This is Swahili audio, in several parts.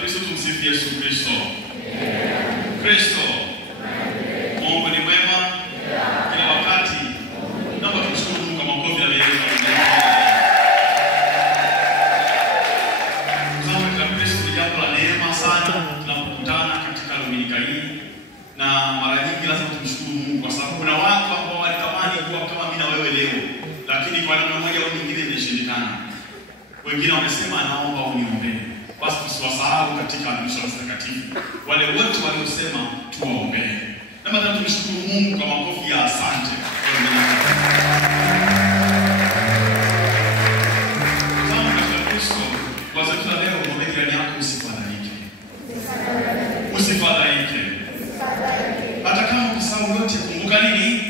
Kristo, tumsifu Yesu Kristo. Kristo Mungu ni mwema kila wakati. Naomba tumshukuru Mungu kwa makofi ya leo. Kristo ni jambo la neema sana tunapokutana katika Dominika hii, na mara nyingi lazima tumshukuru Mungu kwa sababu kuna watu ambao walitamani kuwa kama mimi na wewe leo, lakini kwa namna moja au nyingine imeshindikana. Wengine wamesema naomba uniombee. Basi tusiwasahau katika misa takatifu wale wote waliosema tuwaombee. Na tumshukuru Mungu kwa makofi ya asante. Kama katika Kristo, wazo la leo mwambie jirani yako usifadhaike. Usifadhaike. Hata kama ukisahau yote kumbuka nini?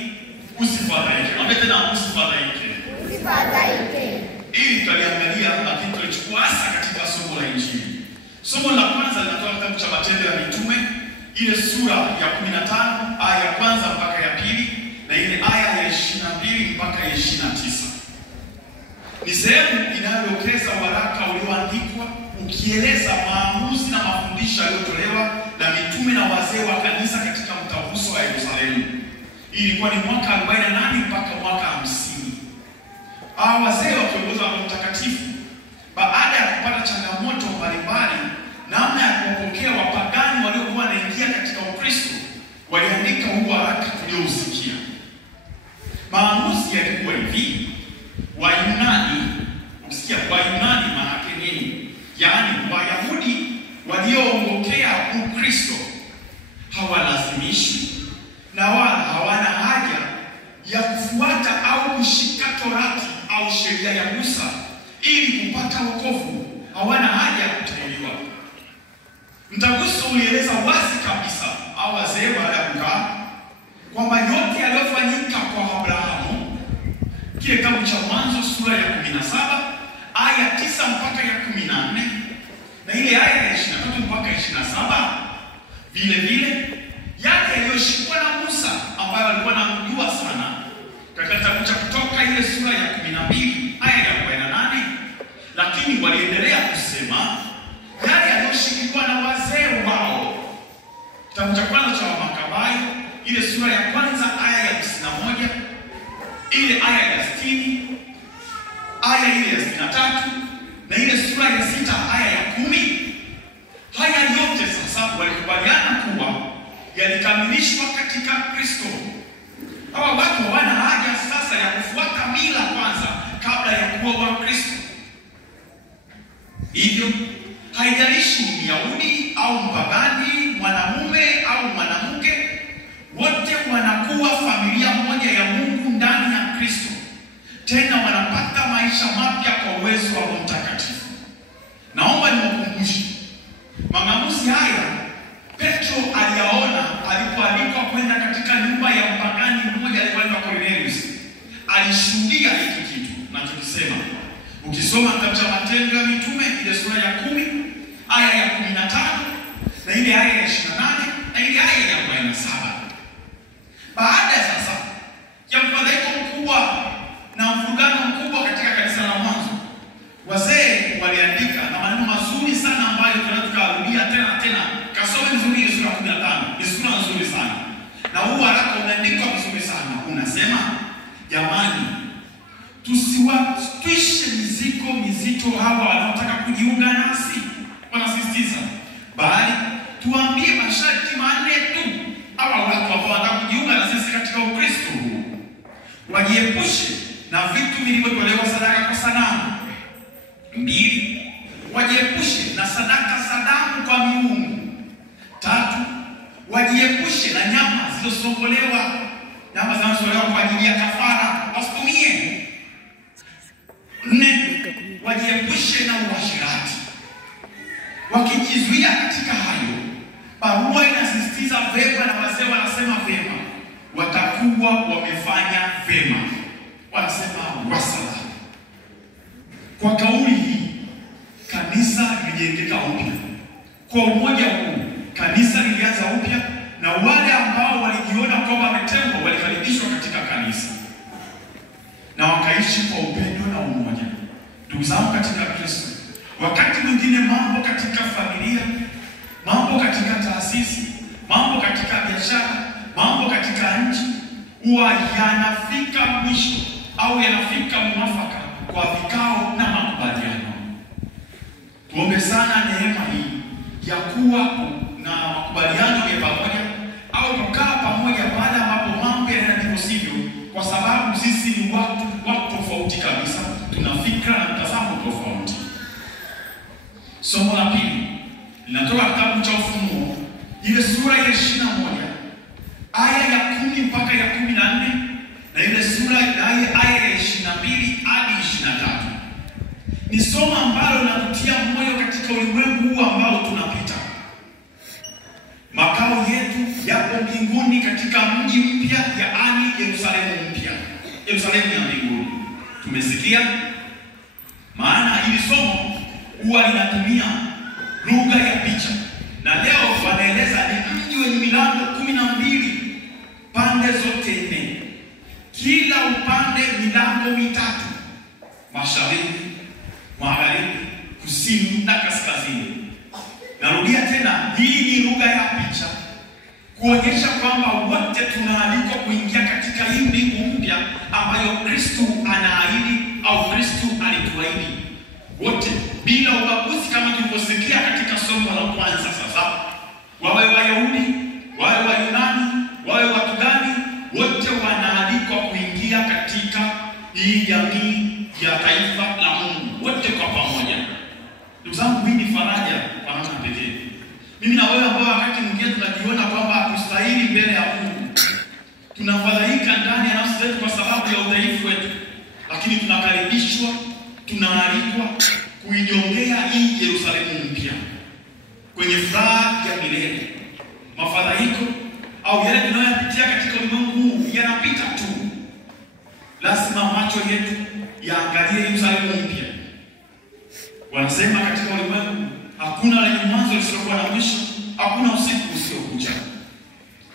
Usifadhaike. Mwambie tena usifadhaike. Usifadhaike. Ili tutaliangalia lakini tulichukua hasa katika somo la Injili. Somo la kwanza linatoka kitabu cha Matendo ya Mitume, ile sura ya 15 aya ya kwanza mpaka ya pili, na ile aya ya 22 mpaka ya 29. Ni sehemu inayodokeza waraka ulioandikwa ukieleza maamuzi na mafundisho yaliyotolewa na mitume na wazee wa kanisa katika mtaguso wa Yerusalemu. Ilikuwa ni mwaka 48 mpaka mwaka 50. Hao wazee wakiongozwa na Mtakatifu, baada ya kupata changamoto mbalimbali namna ya kuwapokea wapagani waliokuwa wanaingia katika Ukristo, waliandika huu waraka tuliousikia. Maamuzi yalikuwa hivi: Wayunani, ukisikia Wayunani maana yake nini? Yaani Wayahudi walioongokea Ukristo hawalazimishwi na wala hawana haja ya kufuata au kushika Torati au sheria ya Musa ili kupata wokovu. Hawana haja ya kutahiriwa. Mtaguso ulieleza wazi kabisa au wazee baada ya kukaa kwamba yote yaliyofanyika kwa Abrahamu, kile kitabu cha Mwanzo sura ya 17 aya 9 mpaka ya 14 na ile aya ya 23 mpaka 27, vile vile yale yaliyoshikwa na Musa ambayo alikuwa anamjua sana katika kitabu cha Kutoka ile sura ya 12 aya ya 48, lakini waliendelea kusema yale yaliyoshikwa na wazee wao. Kitabu cha kwanza cha Makabayo ile sura ya kwanza aya ya 91, ile aya ya 60, aya ile ya 63 na ile sura ya 6 aya ya 10. Haya yote sasa walikubaliana kuwa yalikamilishwa katika Kristo. Hawa watu hawana haja sasa ya kufuata mila kwanza kabla ya kuwa wa Kristo. Hivyo haijalishi Myahudi au mpagani, mwanamume au mwanamke, wote wanakuwa familia moja ya Mungu ndani ya Kristo. Tena wanapata maisha mapya kwa uwezo wa Roho Mtakatifu. Naomba niwakumbushe maamuzi haya Petro aliyaona alipoalikwa kwenda katika nyumba ya mpagani mmoja aliyeitwa Cornelius. Alishuhudia hiki kitu ninachokisema. Ukisoma kitabu cha Matendo ya Mitume ile sura ya 10 aya ya 15 na ile aya ya 28 na ile aya ya 47. Baada sasa ya mfadhaiko mkubwa na mvurugano mkubwa katika kanisa la mwanzo, wazee waliandika na maneno mazuri sana ambayo tunatukarudia tena na tena. Kasome vizuri ile sura 15. Ni sura nzuri sana. Na huu waraka umeandikwa vizuri sana. Unasema, jamani, tusiwatwishe mizigo mizito hawa wanaotaka kujiunga nasi. Wanasisitiza, bali tuambie masharti manne tu hawa watu ambao wanataka kujiunga na sisi katika Ukristo huu. Wajiepushe na vitu vilivyotolewa sadaka kwa sanamu. 2, wajiepushe na sadaka za damu kwa miungu. 3, wajiepushe na nyama zilizosongolewa, nyama zinazotolewa kwa ajili ya kafara wasitumie. 4, wajiepushe na uasherati. Wakijizuia katika hayo, barua inasisitiza vema na wazee wanasema vema, watakuwa wamefanya vema. Wanasema wasala. Kwa kauli hii kanisa lilijengeka upya. Kwa umoja huu kanisa lilianza upya, na wale ambao walijiona kwamba wametengwa walikaribishwa katika kanisa na wakaishi kwa upendo na umoja. Ndugu zangu katika Kristo, wakati mwingine mambo katika familia huwa yanafika mwisho au yanafika mwafaka kwa vikao na makubaliano. Tuombe sana neema hii ya kuwa na makubaliano ya pamoja au kukaa pamoja baada ambapo mambo yanaenda sivyo, kwa sababu sisi ni watu tofauti kabisa, tuna fikra na mtazamo tofauti. Somo la pili linatoka kitabu cha Ufunuo, ile sura ya 21 aya ya 10 mpaka ya 14, na ile sura aya ya 22 hadi 23. Ni somo ambalo linatutia moyo katika ulimwengu huu ambao tunapita. Makao yetu yapo mbinguni katika mji mpya, yaani Yerusalemu mpya, Yerusalemu ya mbinguni. Tumesikia maana hili somo huwa linatumia lugha ya picha, na leo wanaeleza ni mji wenye milango 12 pande zote 4, kila upande milango 3, mashariki, magharibi, kusini na kaskazini. Narudia tena, hii ni lugha ya picha kuonyesha kwamba wote tunaalikwa kuingia katika hii mbingu mpya ambayo Kristo anaahidi au Kristo alituahidi. Wote bila ubaguzi, kama tulivyosikia katika somo la kwanza. Sasa wawe Wayahudi, wawe Wayunani, wawe watu gani, wote wanaalikwa kuingia katika hii jamii ya taifa la Mungu, wote kwa pamoja. Ndugu zangu, hii ni faraja kwa namna pekee. Mimi na wewe ambao wakati mwingine tunajiona kwamba hatustahili mbele ya Mungu, tunafadhaika ndani ya nafsi zetu kwa sababu ya udhaifu wetu, lakini tunakaribishwa, tunaalikwa kuijongea hii Yerusalemu mpya kwenye furaha ya milele. Mafadhaiko au yale tunayopitia katika ulimwengu huu yanapita tu. Lazima macho yetu yaangalie Yerusalemu mpya. Wanasema katika ulimwengu hakuna lenye mwanzo lisilokuwa na mwisho, hakuna usiku usiokucha.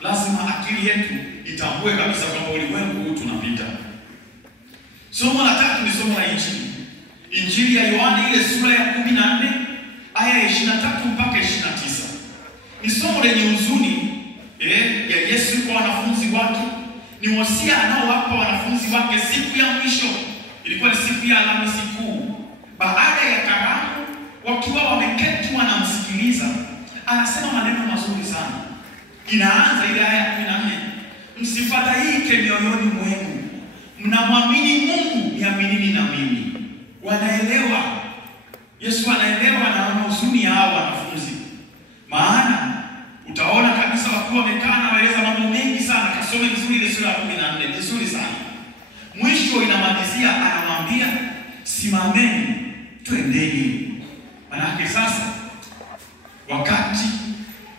Lazima akili yetu itambue kabisa kwamba ulimwengu huu tunapita. Somo la tatu ni somo la Injili. Injili ya Yohana ile sura ya 14 aya ya 23 mpaka 29. Ni somo lenye huzuni ya Yesu kwa wanafunzi wake. Ni wasia anaowapa wanafunzi wake siku ya mwisho. Ilikuwa ni siku ya Alhamisi Kuu. Baada ya karamu, wakiwa wameketi wanamsikiliza, anasema maneno mazuri sana. Inaanza ile aya ya 14. Msifadhaike mioyoni mwenu, mnamwamini Mungu, niaminini na mimi. Wanaelewa. Yesu anaelewa na huzuni ya hao wanafunzi. Maana utaona kabisa wakiwa wamekaa na waeleza mambo mengi sana. Kasome vizuri ile sura ya 14, vizuri sana. Mwisho inamalizia anamwambia, simameni, twendeni. Manake sasa wakati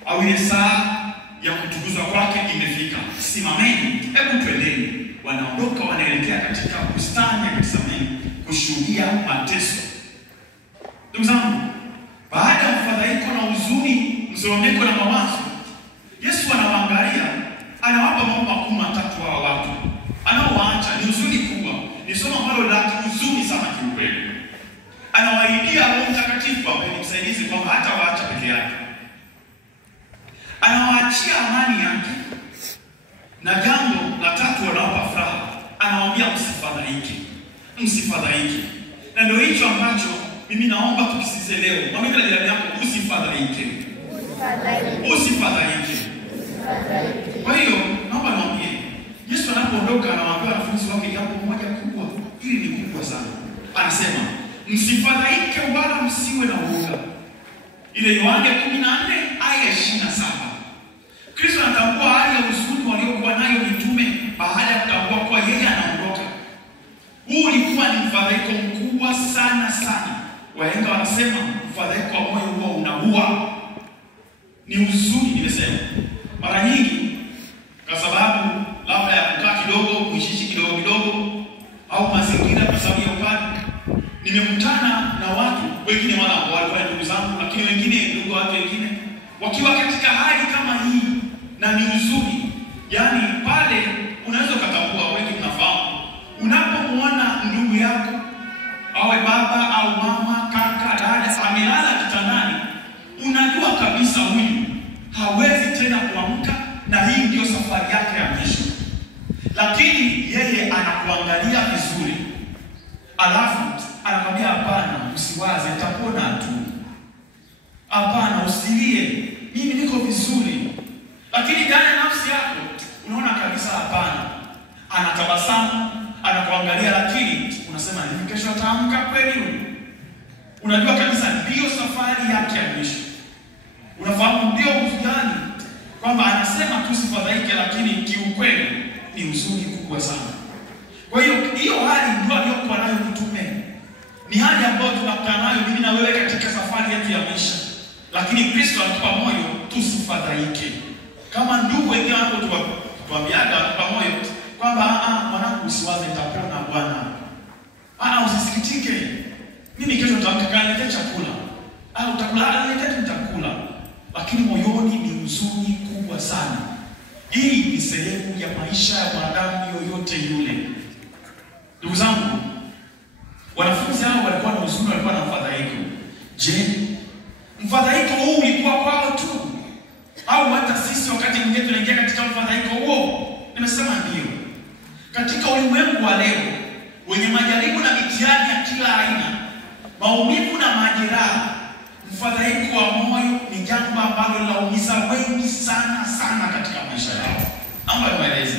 au ile saa ya kutukuzwa kwake imefika. Simameni, hebu twendeni. Wanaondoka, wanaelekea katika bustani ya Getsemani kushuhudia mateso. Ndugu zangu, baada ya mfadhaiko na huzuni, msongamano na mawazo, Yesu anawaangalia, anawapa mambo 13 hawa watu. Anaowaacha ni huzuni kubwa. Ni somo ambalo la huzuni sana kiukweli. Anawaidia Roho Mtakatifu ambaye ni msaidizi, kwamba hata waacha peke yake. Anawaachia amani yake. Na jambo la tatu wanawapa furaha. Anawaambia msifadhaike. Msifadhaike. Na ndio hicho ambacho mimi naomba tukisize leo. Mwambie jirani yako, usifadhaike. Usifadhaike. Kwa hiyo naomba niwaambie, Yesu anapoondoka anawaambia wanafunzi wake jambo moja kubwa. Hili ni kubwa sana. Anasema, msifadhaike wala msiwe na uoga. Ile Yohana 14 aya 27. Kristo anatambua hali ya huzuni waliokuwa nayo mitume baada ya kutambua kwa yeye anaondoka. Huu ulikuwa ni mfadhaiko mkubwa sana sana. Wahenga wanasema mfadhaiko wa moyo huo unaua. Ni huzuni, nimesema mara nyingi, kwa sababu labda ya kukaa kidogo, kuishi kidogo au mazingira kwa sababu ya ukali. Nimekutana na watu wengine wala ambao walikuwa ndugu zangu, lakini wengine ndugu wake wengine wakiwa katika hali kama hii, na ni huzuni. Yaani pale unaweza kutambua, wengi mnafahamu, unapomwona ndugu yako awe baba au mama, kaka, dada amelala kitandani, unajua kabisa huyu hawezi tena kuamka, na hii ndio safari yake ya mwisho. lakini yeye anakuangalia vizuri, alafu anakwambia hapana, usiwaze, nitapona tu. Hapana, usilie, mimi niko vizuri. Lakini ndani ya nafsi yako unaona kabisa hapana. Anatabasamu, anakuangalia, lakini unasema ni kesho ataamka kweli. Unajua kabisa ndio safari yake ya mwisho. Unafahamu ndio gani kwamba anasema tu usifadhaike, lakini kiukweli ni huzuni kubwa sana. Kwa hiyo hali ndio aliyokuwa nayo mtume. Ni hali ambayo tunakutana nayo mimi na wewe katika safari yetu ya maisha. Lakini Kristo anatupa moyo tusifadhaike. Kama ndugu wengine hapo tuambiaga anatupa moyo kwamba mwanangu usiwaze, nitapona Bwana. Usisikitike. Mimi kesho nitaamka kaniletea chakula. Utakula, nitakula. Lakini moyoni ni huzuni kubwa sana. Hii ni sehemu ya maisha ya mwanadamu yoyote yule. Ndugu zangu, wanafunzi hao walikuwa na huzuni, walikuwa na mfadhaiko. Je, mfadhaiko huu ulikuwa kwao tu? Au hata sisi wakati mwingine tunaingia katika mfadhaiko huo? Nimesema ndio. Katika ulimwengu wa leo wenye majaribu na mitihani ya kila aina, maumivu na majeraha, mfadhaiko wa moyo ni jambo ambalo linaumiza wengi sana sana katika maisha yao. Naomba niwaeleze.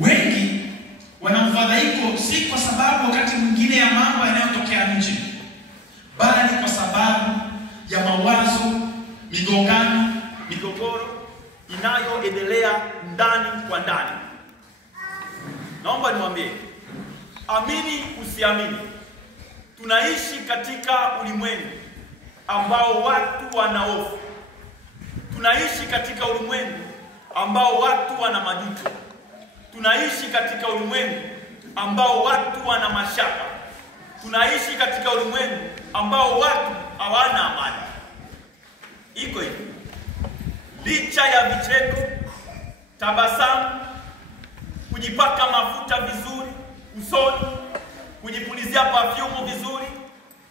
Wengi wana mfadhaiko si kwa sababu wakati mwingine ya mambo yanayotokea nje, bali kwa sababu ya mawazo, migogoro inayoendelea ndani kwa ndani. Naomba niwaambie, amini usiamini, tunaishi katika ulimwengu ambao watu wana hofu. Tunaishi katika ulimwengu ambao watu wana majuto. Tunaishi katika ulimwengu ambao watu wana mashaka. Tunaishi katika ulimwengu ambao watu hawana amani. Iko hivi. Licha ya vicheko, tabasamu, kujipaka mafuta vizuri usoni, kujipulizia perfume vizuri,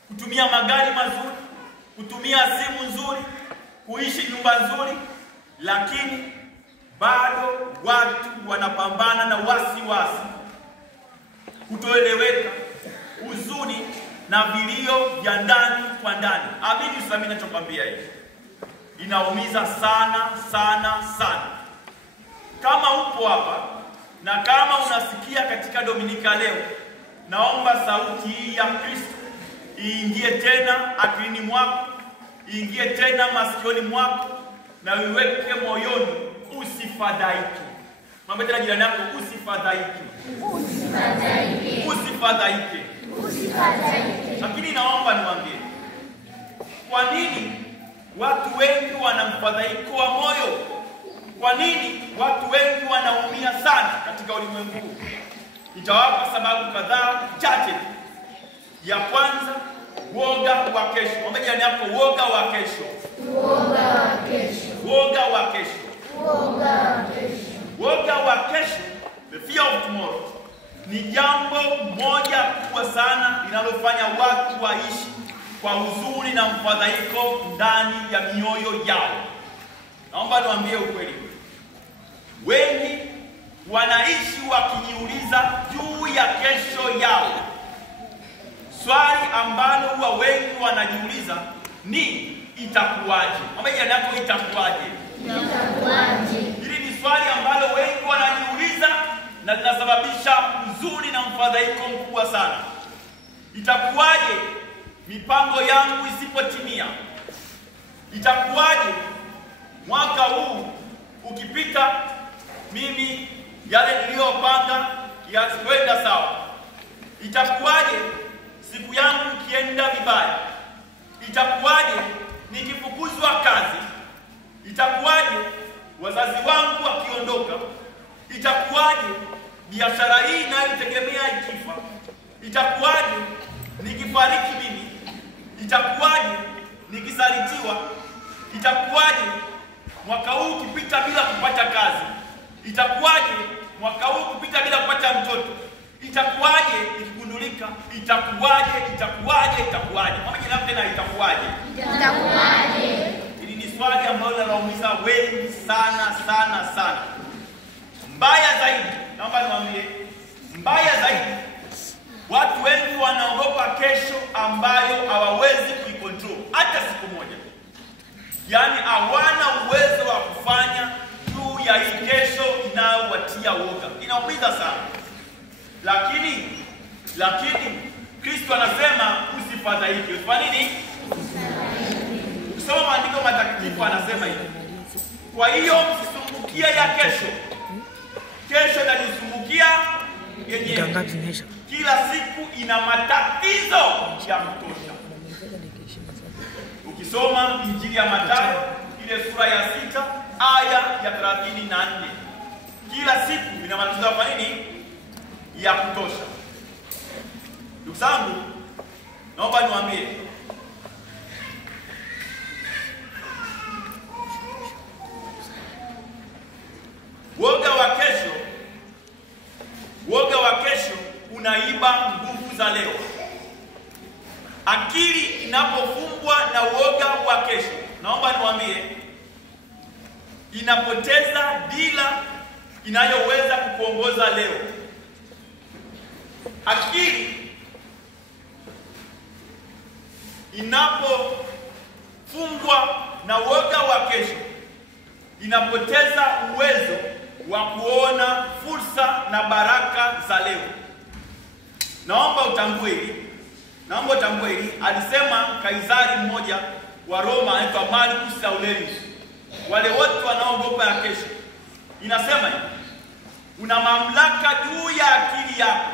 kutumia magari mazuri, kutumia simu nzuri, kuishi nyumba nzuri, lakini bado watu wanapambana na wasiwasi, kutoeleweka, huzuni na vilio vya ndani kwa ndani. Amini usiamini ninachokwambia hivi, inaumiza sana sana sana. Kama upo hapa na kama unasikia katika Dominika leo, naomba sauti hii ya Kristo iingie tena akilini mwako, iingie tena masikioni mwako, na uiweke moyoni. Usifadhaike. Mwambie tena jirani yako, usifadhaike. Usifadhaike. Usifadhaike. Usifadhaike. Lakini naomba niwaambie, kwa nini watu wengi wana mfadhaiko wa moyo? Kwa nini watu wengi wanaumia sana katika ulimwengu huu? Nitawapa sababu kadhaa chache. Ya kwanza, woga wa kesho. Mwambie jirani yako, woga wa kesho. Woga wa kesho. Woga wa kesho. Woga wa kesho. Woga wa kesho, the fear of tomorrow, ni jambo moja kubwa sana linalofanya watu waishi kwa huzuni na mfadhaiko ndani ya mioyo yao. Naomba niwaambie ukweli. Wengi wanaishi wakijiuliza juu ya kesho yao. Swali ambalo huwa wengi wanajiuliza ni itakuwaje? Mwambie jirani yako, itakuwaje? Itakuwaje? Hili ni swali ambalo wengi wanajiuliza na linasababisha huzuni na mfadhaiko mkubwa sana. Itakuwaje mipango yangu isipotimia? Itakuwaje mwaka huu ukipita mimi yale niliyopanga yasikwenda sawa? Itakuwaje siku yangu ikienda vibaya? Itakuwaje nikifukuzwa kazi? Itakuwaje wazazi wangu wakiondoka? Itakuwaje biashara hii inayotegemea ikifa? Itakuwaje nikifariki mimi? Itakuwaje nikisalitiwa? Itakuwaje mwaka huu ukipita bila kupata kazi? Itakuwaje mwaka huu ukipita bila kupata mtoto? Itakuwaje ikigundulika? Itakuwaje? Itakuwaje? Itakuwaje? Mama jina tena, itakuwaje? Itakuwaje? Hili ni swali ambalo linaumiza wengi sana sana sana. Mbaya zaidi, naomba niwaambie, mbaya zaidi, watu wengi wanaogopa kesho ambayo hawawezi kuikontrol hata siku moja. Yaani hawana uwezo wa kufanya juu ya hii kesho inayowatia woga. Inaumiza sana. Lakini Kristo anasema usifadhaike. Kwa nini? Ukisoma maandiko matakatifu anasema hivi. Kwa hiyo msisumbukie ya kesho. Kesho inajisumbukia yenyewe. Kila siku ina matatizo ya kutosha. Ukisoma Injili ya Mathayo ile sura ya 6 aya ya 34. Kila siku ina matatizo kwa nini? Ya kutosha. Ndugu zangu, naomba niwaambie, woga wa kesho unaiba nguvu za leo. Akili inapofumbwa na woga wa kesho, naomba niwaambie, inapoteza dira inayoweza kukuongoza leo. Akili inapofungwa na woga wa kesho, inapoteza uwezo wa kuona fursa na baraka za leo. Naomba utambue hili. Alisema Kaisari mmoja wa Roma anaitwa Marcus Aurelius. Wale wote wanaogopa ya kesho, inasema hivi: una mamlaka juu ya akili yako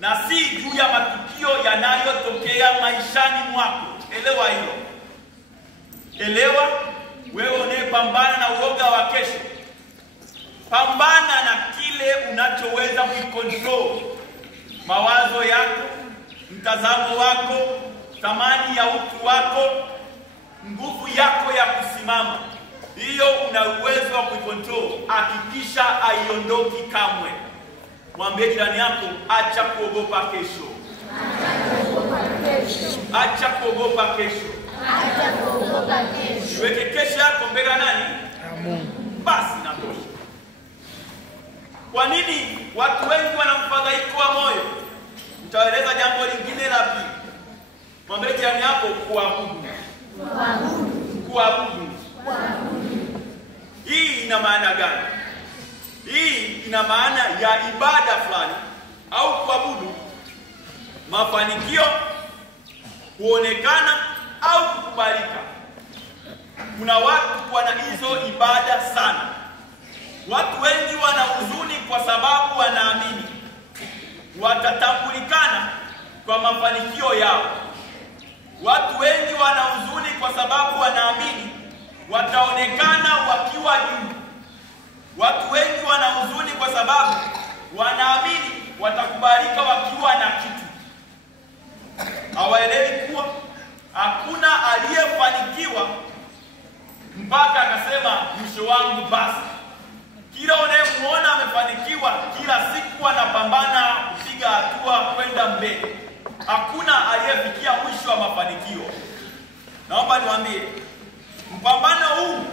na si juu ya matukio yanayotokea maishani mwako. Elewa hilo. Elewa, wewe unayepambana na uoga wa kesho, pambana na kile unachoweza kucontrol. Mawazo yako, mtazamo wako, thamani ya utu wako, nguvu yako ya kusimama. Hiyo una uwezo wa kucontrol. Hakikisha haiondoki kamwe. Mwambie jirani yako, acha kuogopa kesho. Acha kuogopa kesho. Weke kesho yako mbele nani? Basi natosha. Kwa nini watu wengi wana mfadhaiko wa moyo? Nitaeleza jambo lingine la pili. Mwambie jirani yako, kuabudu. Hii ina maana gani? Hii ina maana ya ibada fulani au kuabudu, mafanikio, kuonekana au kukubalika. Kuna watu wana hizo ibada sana. Watu wengi wana huzuni kwa sababu wanaamini watatambulikana kwa mafanikio yao. Watu wengi wana huzuni kwa sababu wanaamini wataonekana wakiwa juu. Watu wengi wana huzuni kwa sababu wanaamini watakubalika wakiwa na kitu. Hawaelewi kuwa hakuna aliyefanikiwa mpaka akasema mwisho wangu basi. Kila unayemuona amefanikiwa, kila siku anapambana kupiga hatua kwenda mbele. Hakuna aliyefikia mwisho wa mafanikio. Naomba niwaambie, mpambano huu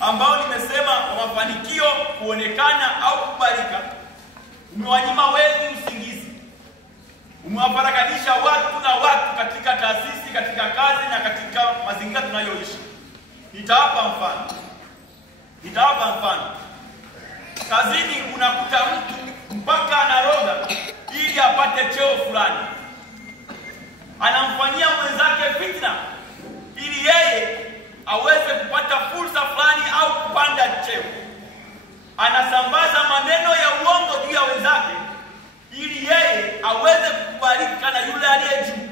ambao nimesema wa mafanikio, kuonekana au kukubalika, umewanyima wengi usingizi. Umewafarakanisha watu na watu katika taasisi, katika kazi na katika mazingira tunayoishi. Nitawapa mfano. Kazini unakuta mtu mpaka anaroga ili apate cheo fulani. Anamfanyia mwenzake fitna ili yeye aweze kupata fursa fulani au kupanda cheo. Anasambaza maneno ya uongo juu ya wenzake ili yeye aweze kukubalika na yule aliye juu.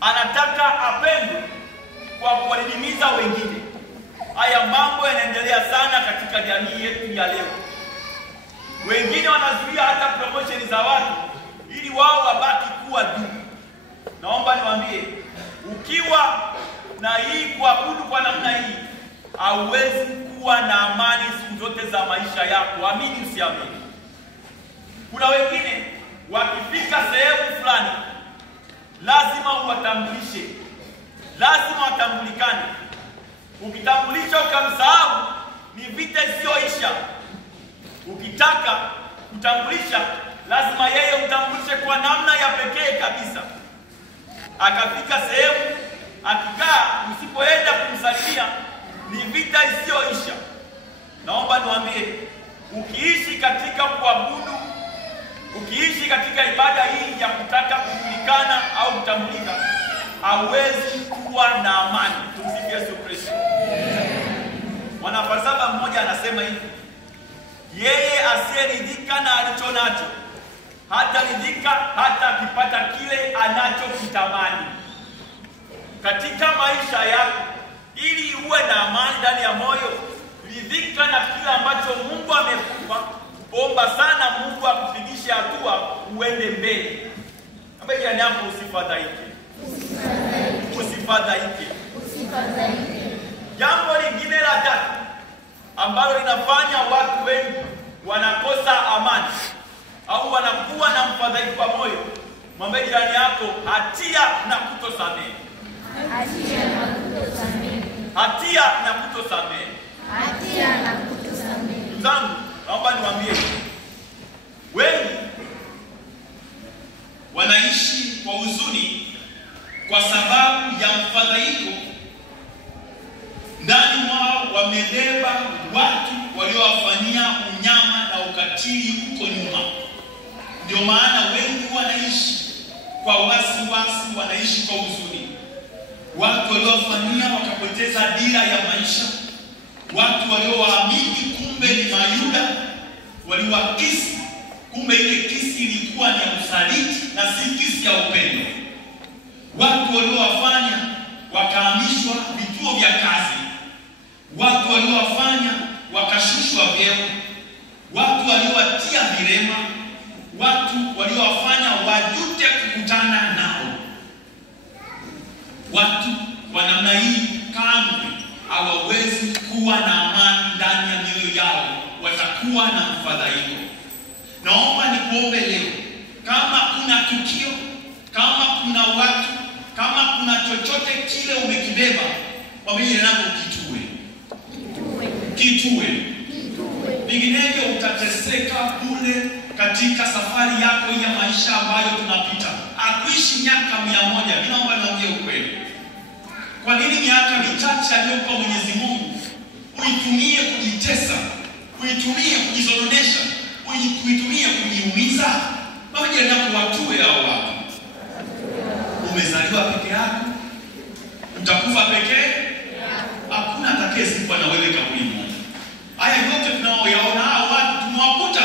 Anataka apendwe kwa kuwadidimiza wengine. Haya mambo yanaendelea sana katika jamii yetu ya leo. Wengine wanazuia hata promotion za watu ili wao wabaki kuwa juu. Naomba niwaambie, ukiwa na hii kuabudu kwa namna hii, hauwezi kuwa na amani siku zote za maisha yako. Amini usiamini. Kuna wengine wakifika sehemu fulani lazima uwatambulishe. Lazima watambulikane. Ukitambulisha ukamsahau, ni vita isiyoisha. Ukitaka kutambulisha, lazima yeye utambulishe kwa namna ya pekee kabisa. Akafika sehemu, akikaa, usipoenda kumsalimia ni vita isiyoisha. Naomba niwaambie, ukiishi katika kuabudu, ukiishi katika ibada hii ya kutaka kujulikana au kutambulika, hauwezi kuwa na amani. Tumsifu Yesu Kristo. Mwanafalsafa mmoja anasema hivi: yeye asiyeridhika na alicho nacho hataridhika hata akipata kile anachokitamani. Katika maisha yako, ili uwe na amani ndani ya moyo, ridhika na kile ambacho Mungu amekupa. Omba sana Mungu akufikishe hatua uende mbele. Ambaye jirani yako, usifadhaike. Usifadhaike. Jambo lingine la tatu ambalo linafanya watu wengi wanakosa amani au wanakuwa na mfadhaiko wa moyo, mwambie jirani yako, hatia na kutosamehe. Hatia na kutosamehe. Hatia na kutosamehe. Hatia na kutosamehe. Ndugu zangu, naomba niwaambie, wengi wanaishi kwa huzuni kwa sababu ya mfadhaiko. Ndani mwao wamebeba watu waliowafanyia unyama na ukatili huko nyuma. Ndio maana wengi wanaishi kwa wasiwasi, wanaishi kwa huzuni. Watu waliowafanyia wakapoteza dira ya maisha. Watu waliowaamini kumbe ni Mayuda, waliwakisi, kumbe ile kisi ilikuwa ni ya usaliti na si kisi ya upendo. Watu waliowafanya wakahamishwa vituo vya kazi. Watu waliowafanya wakashushwa vyeo. Watu waliowatia vilema. Watu waliowafanya wajute kukutana nao. Watu wa namna hii kamwe hawawezi kuwa na amani ndani ya mioyo yao, watakuwa na mfadhaiko. Naomba nikuombe leo, kama kuna tukio, kama kuna watu, kama kuna chochote kile umekibeba, mwambie nako kitue. Kitue. Vinginevyo utateseka bure katika safari yako ya maisha ambayo tunapita. Akuishi miaka 100, mimi naomba niambie ukweli. Kwa nini miaka michache aliyokuwa Mwenyezi Mungu uitumie kujitesa, uitumie kujizononesha, uitumie kujiumiza? Pamoja na kuwatue hao watu. Umezaliwa peke yako, utakufa pekee. Hakuna atakayezikwa na wewe kaburini. Haya yote tunaoyaona hao watu tumewakuta,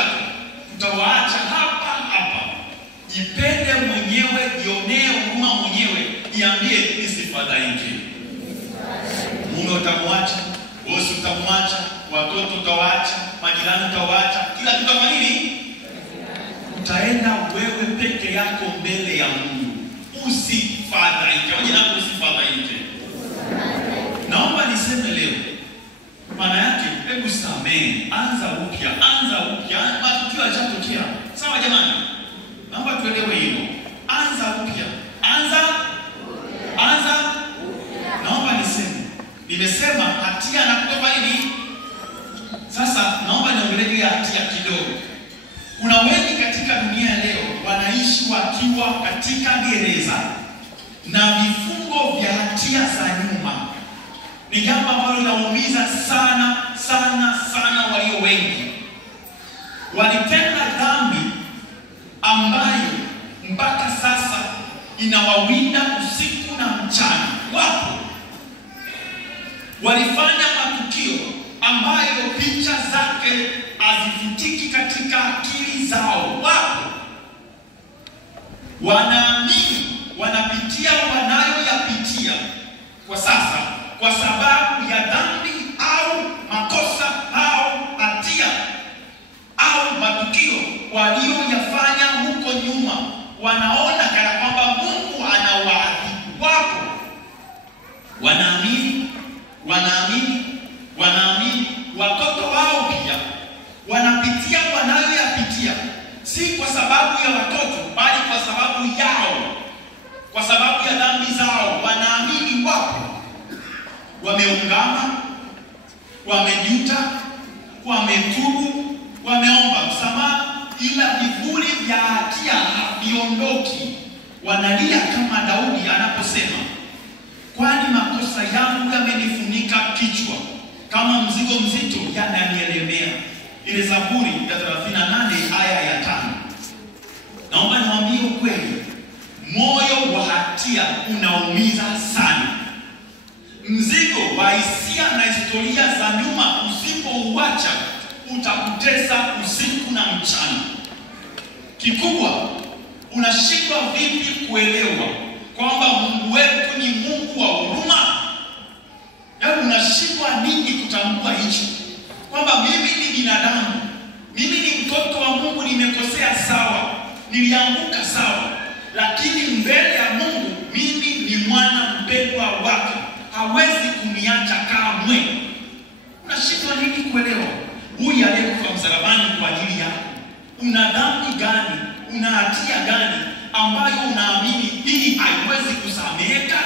tutawaacha hapa hapa. Jipende mwenyewe, jionee huruma mwenyewe, niambie nisifadhaike. Mume utamwacha, bosi utamwacha, watoto utawaacha, majirani utawaacha, kila kitu kwa nini? Utaenda wewe peke yako mbele ya Mungu. Usifadhaike. Waje nako usifadhaike. Naomba niseme leo, maana yake hebu samehe, anza upya, matukio yashatokea. Sawa jamani? Naomba tuelewe hilo. Anza upya. Naomba niseme. Nimesema hatia na kutoka hivi. Sasa naomba niongelee hatia kidogo. Kuna wengi katika dunia leo wanaishi wakiwa katika gereza na vifungo vya hatia za nyuma. Ni jambo ambalo linaumiza sana walio wengi. Walitenda dhambi ambayo mpaka sasa inawawinda usiku na mchana. Wapo walifanya matukio ambayo picha zake hazifutiki katika akili zao. Wapo wanaamini wanapitia wanayoyapitia kwa sasa kwa sababu ya dhambi au makosa au hatia au matukio walioyafanya huko nyuma. Wanaona kana kwamba Mungu anawaadhibu. Wapo wanaamini watoto wao pia wanapitia wanayoyapitia, si kwa sababu ya watoto bali kwa sababu yao, kwa sababu ya dhambi zao. Wanaamini wapo wameungama, wamejuta, wametubu, wameomba msamaha, ila vivuli vya hatia haviondoki. Wanalia kama Daudi anaposema, kwani makosa yangu yamenifunika kichwa, kama mzigo mzito yananielemea. Ile Zaburi ya 38 aya ya 5. Naomba niwaambie ukweli, moyo wa hatia unaumiza sana. Mzigo wa hisia na historia za nyuma usipouacha utakutesa usiku na mchana. Kikubwa, unashindwa vipi kuelewa kwamba Mungu wetu ni Mungu wa huruma? Yaani unashindwa nini kutambua hicho? Kwamba mimi ni binadamu, mimi ni mtoto wa Mungu, nimekosea sawa, nilianguka sawa, lakini mbele ya Mungu mimi ni mwana mpendwa wake, hawezi kuniacha kamwe. Unashindwa nini kuelewa? Huyu aliyekufa msalabani kwa ajili yako, una dhambi gani, una hatia gani ambayo unaamini hii haiwezi kusameheka?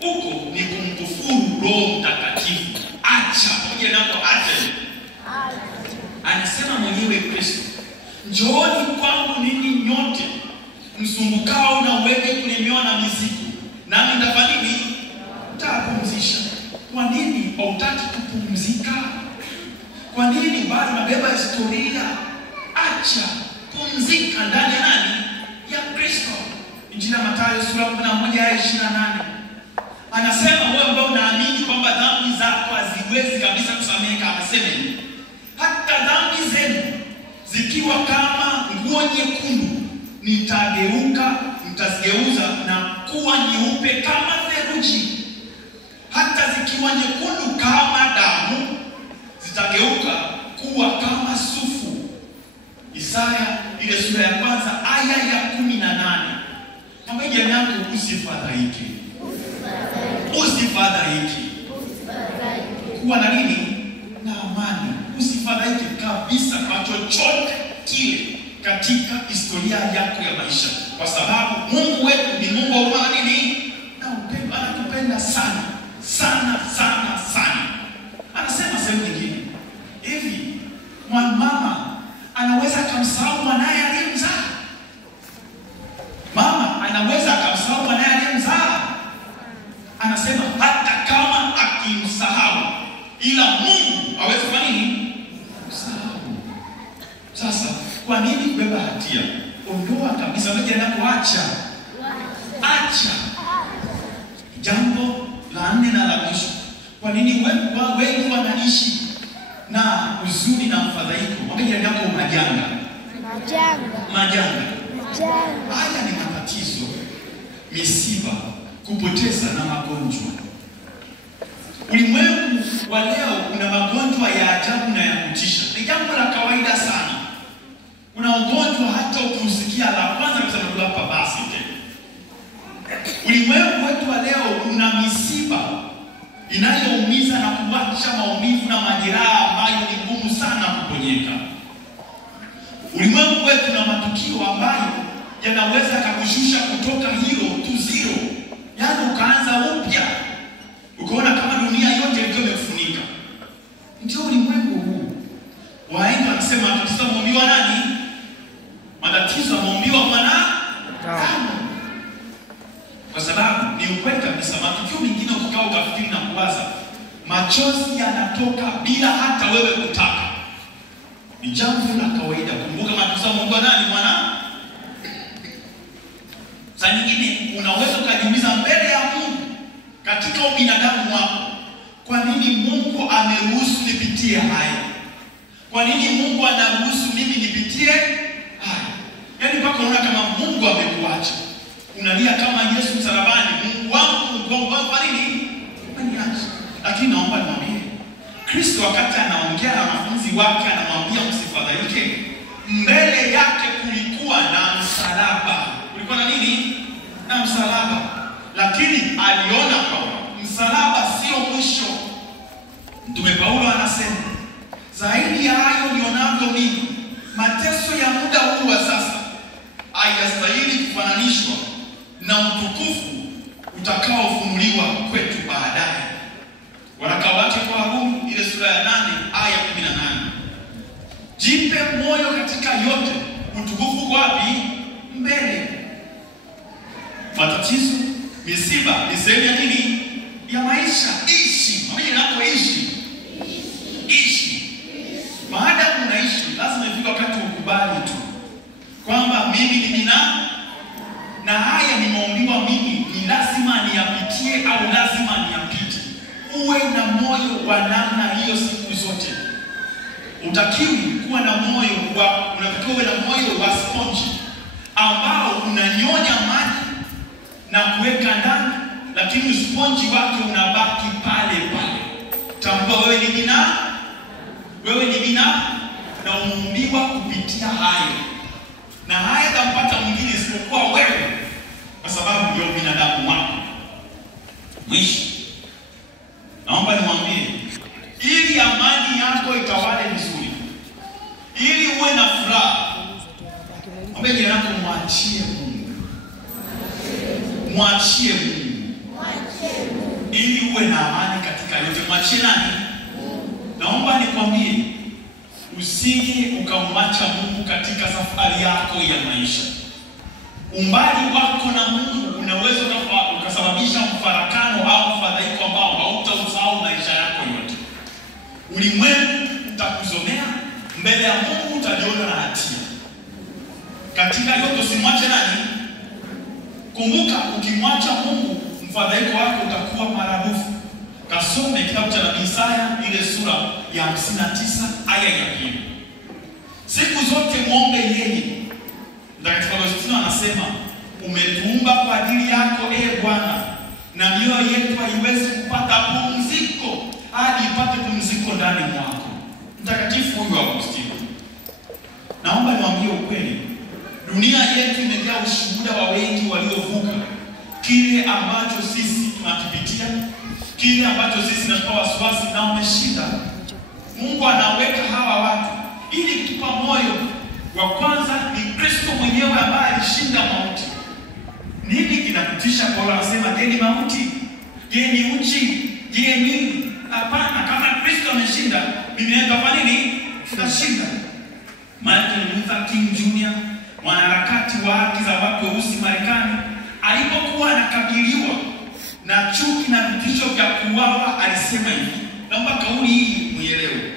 Huko ni kumkufuru Roho Mtakatifu. Acha, pamoja nako acha. Anasema mwenyewe Kristo, njooni kwangu ninyi nyote msumbukao na wenye kulemewa na mizigo, nami nitafanya nini? Nitapumzisha. Kwa nini hautaki kupumzika? Kwa nini bado unabeba historia? Acha, pumzika ndani ya nani? Ya Kristo. Injili ya Mathayo sura 11 aya 28. Anasema wewe ambao unaamini kwamba dhambi zako haziwezi kabisa kusameheka, anasema hivi, hata dhambi zenu zikiwa kama nguo nyekundu, mtazigeuza na kuwa nyeupe kama theluji. Hata zikiwa nyekundu kama damu, zitageuka kuwa kama sufu. Isaya ile sura ya 1 aya ya 18. Pamoja nako usifadhaike. Usifadhaike. Kuwa na nini? Na amani. Usifadhaike kabisa kwa chochote kile katika historia yako ya maisha, kwa sababu Mungu wetu ni Mungu wa huruma na nini? Na upendo. Anakupenda sana sana sana sana. Anasema sehemu nyingine hivi, mama anaweza kumsahau mwanae aliyemzaa? Mama anaweza kumsahau mwanae aliyemzaa? Anasema hata kama akimsahau, ila Mungu hawezi kufanya nini? Kusahau. Sasa kwa nini kubeba hatia? Ondoa kabisa, wewe anapoacha. Acha. Jambo la 4 na la mwisho. Kwa nini wengi wanaishi na huzuni na mfadhaiko? Mwambie yako majanga. Haya ni matatizo, misiba, kupoteza na magonjwa. Ulimwengu wa leo una magonjwa ya ajabu na ya kutisha. Ni jambo la kawaida sana. Una ugonjwa hata ukiusikia la kwanza kusema hapa basi tena. Ulimwengu wetu wa leo una misiba inayoumiza na kuacha maumivu na majeraha ambayo ni ngumu sana kuponyeka. Ulimwengu wetu una matukio ambayo yanaweza kukushusha kutoka hilo to zero. Yaani ukaanza upya, ukaona kama dunia yote ilikuwa imekufunika. Ndio ulimwengu huu. Wahenga wanasema matatizo yameumbiwa nani? Matatizo yameumbiwa mwanadamu. Kwa sababu ni ukweli kabisa, matukio mengine ukikaa ukafikiri na kuwaza, machozi yanatoka bila hata wewe kutaka. Ni jambo la kawaida. Kumbuka matatizo yameumbiwa nani? Saa nyingine unaweza kujiuliza mbele ya Mungu katika ubinadamu wako, kwa nini Mungu ameruhusu nipitie haya? Kwa nini Mungu anaruhusu mimi nipitie haya? Yaani mpaka unaona kama Mungu amekuacha. Unalia kama Yesu msalabani, Mungu wangu, kwa nini umeniacha? Lakini naomba niwaambie, Kristo wakati anaongea na wanafunzi wake anamwambia msifadhaike, mbele yake kulikuwa na msalaba. Kulikuwa na nini? Na msalaba. Lakini aliona kwamba msalaba sio mwisho. Mtume Paulo anasema, zaidi ya hayo nionavyo mimi, mateso ya muda huu wa sasa hayastahili kufananishwa na utukufu utakaofunuliwa kwetu baadaye. Waraka wake kwa Warumi ile sura ya 8 aya 18. Jipe moyo katika yote. Utukufu kwa wapi? Mbele. Matatizo, misiba ni sehemu ya nini? Ya maisha. Ishi. Mwenye unapoishi. Ishi. Maadamu unaishi, lazima ifike wakati ukubali tu kwamba mimi ni binadamu na haya nimeombiwa mimi, ni lazima niyapitie au lazima niyapite. Uwe na moyo wa namna hiyo siku zote. Utakiwi kuwa na moyo wa, unatakiwa uwe na moyo wa sponge ambao unanyonya maji na kuweka ndani, lakini sponge wake unabaki pale pale. Tambua wewe ni binadamu, wewe ni binadamu na umeumbiwa kupitia hayo, na haya tampata mwingine isipokuwa wewe kwa sababu ya binadamu wako. Mwisho, naomba nimwambie, ili amani yako itawale vizuri, ili uwe na furaha, mwambie jirani yako, mwachie Mungu. Mwachie Mungu. Ili uwe na amani katika yote. Mwachie nani? Naomba nikwambie, usije ukamwacha Mungu katika safari yako ya maisha. Umbali wako na Mungu unaweza ukasababisha mfarakano au mfadhaiko ambao hautausahau maisha yako yote. Ulimwengu utakuzomea, mbele ya Mungu utajiona na hatia. Katika yote usimwache nani? Kumbuka, ukimwacha Mungu, mfadhaiko wako utakuwa maradufu. Kasome kitabu cha Nabii Isaya ile sura ya 59 aya ya 2. Siku zote muombe yeye. Mtakatifu Agustino anasema, umetuumba kwa ajili yako Bwana, na mioyo yetu haiwezi kupata pumziko hadi ipate pumziko ndani mwako. Mtakatifu huyu Agustino. Naomba niwaambie ukweli, dunia yetu imejaa ushuhuda wa wengi waliovuka kile ambacho sisi tunakipitia, kile ambacho sisi tunatoa wasiwasi na umeshinda. Mungu anaweka hawa watu ili kutupa moyo. Wa kwanza ni Kristo mwenyewe ambaye alishinda mauti. Nini kinakutisha? Paulo anasema, je, ni mauti? Je, ni uchi? Je, nini? Hapana, kama Kristo ameshinda, mimi naenda kwa nini? Tutashinda. Martin Luther King Jr., mwanaharakati wa haki za watu weusi Marekani, alipokuwa anakabiliwa na chuki na vitisho vya kuuawa, alisema hivi. Naomba kauli hii muelewe.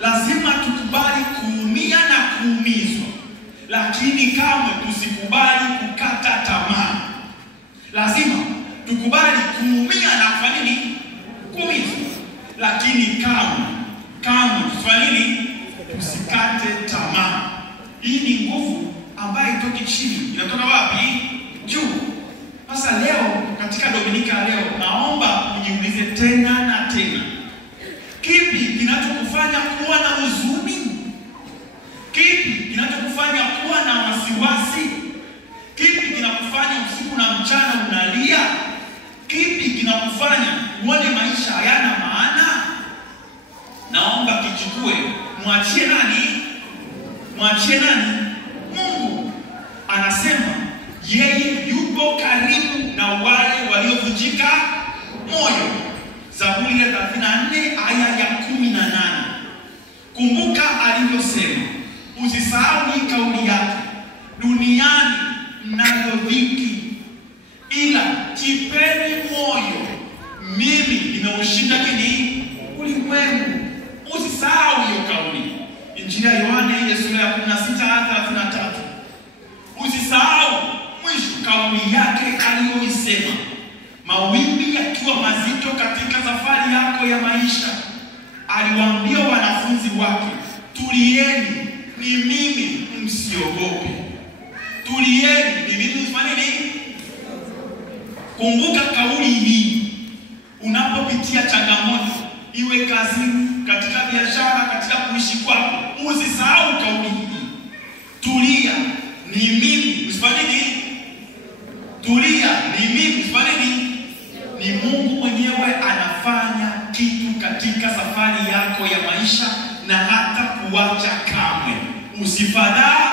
Lazima tukubali kuumia na kuumizwa, lakini kamwe tusikubali kukata tamaa. Lazima tukubali kuumia na kufanya nini? Kuumizwa, lakini kamwe tufanye nini? Tusikate tamaa. Hii ni nguvu ambayo itoki chini, inatoka wapi? Juu. Sasa leo katika Dominika leo, naomba ujiulize tena na tena, kipi kinachokufanya kuwa na huzuni? Kipi kinachokufanya kuwa na wasiwasi? Kipi kinakufanya usiku na mchana unalia? Kipi kinakufanya uone maisha hayana maana? Naomba kichukue, mwachie nani? Mwachie nani? Mungu. Anasema yeye yupo karibu na wale waliovunjika moyo. Zaburi ya 34 aya ya 18. Kumbuka alivyosema, usisahau hii kauli yake, duniani mnayo dhiki, ila jipeni moyo, mimi nimeushinda nini? Ulimwengu. Usisahau hiyo kauli. Injili ya Yohana ile sura ya 16 hadi 33. Usisahau mwisho kauli yake aliyoisema. Mawimbi yakiwa mazito katika safari yako ya maisha, aliwaambia wanafunzi wake, tulieni, ni mimi, msiogope. Tulieni, ni mimi, msifanye nini? Kumbuka kauli hii unapopitia changamoto, iwe kazini, katika biashara, katika kuishi kwako, usisahau kauli hii. Tulia, ni mimi, msifanye nini? Tulia, ni mimi, msifanye nini? Ni Mungu mwenyewe anafanya kitu katika safari yako ya maisha, na hata kuacha kamwe. Usifadhaa